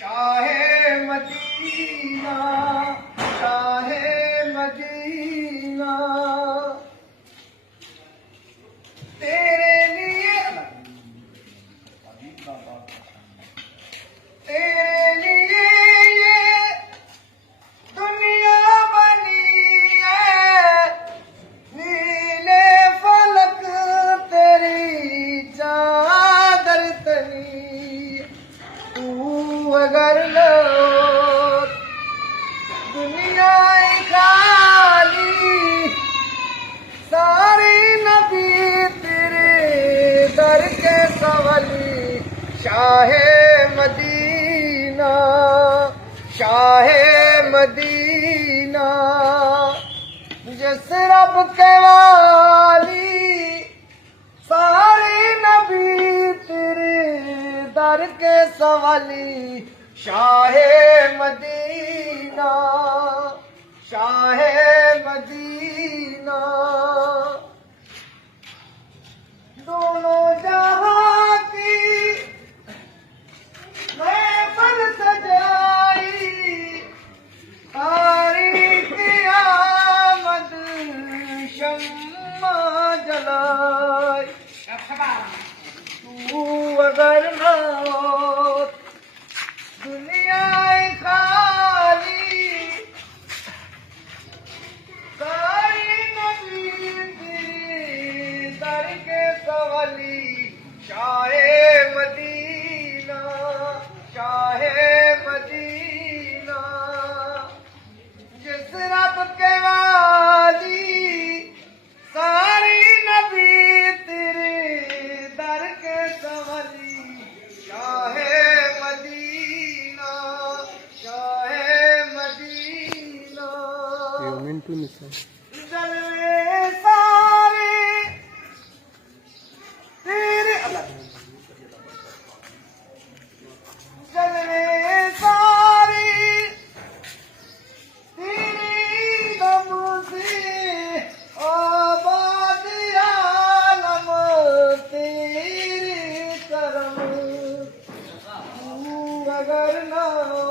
Shah Medina, Shah Medina, तेरे लिए तेरे लिए ये दुनिया बनी है, नीले फलक तेरी चादर तनी, तू अगर न हो दुनिया खाली, सारी नबी तेरे दर के सवाली। शाहे मदीना, शाहे मदीना, जिस रब के वाली, सारे नबी तेरे दर के सवाली। शाहे मदीना, शाहे मदीना, दोनों जहां की महफिल सजाई, तारीख आमद शम्मा जलाई। तू अगर न हो दुनिया खाली, सारी नबी तेरी दर के सवाली। शाहे मदीना, शाहे मदीना, जिस रब के वाली, सारी नबी तेरे दर के सवाली। शाहे मदीना, शाहे मदीना, जलवे सारे तेरे जलवे सारे तेरी दम से, आबाद आलम तेरे करम, तू अगर न हो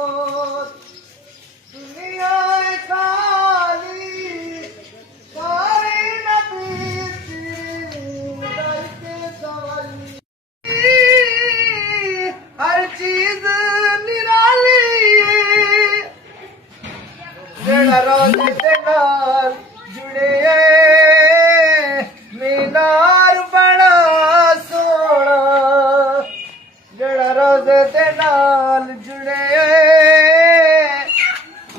दुनिया खाली, सारे नबी तेरे दर के सवाली। हर चीज निराली, जेड़ा रोज़े दे नाल जुड़े मीनार बड़ा सोना, जेड़ा रोज़े दे नाल जुड़े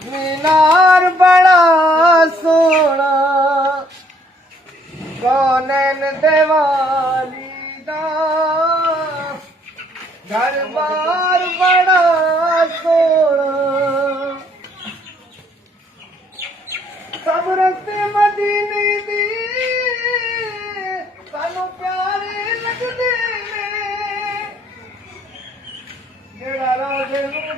मीनार बड़ा सोना, कौनैन देवाली दा घर बार बड़ा सोना, सब रस्ते मदीने दी सानू प्यारे लगदे ने, जेड़ा रोज़े नूं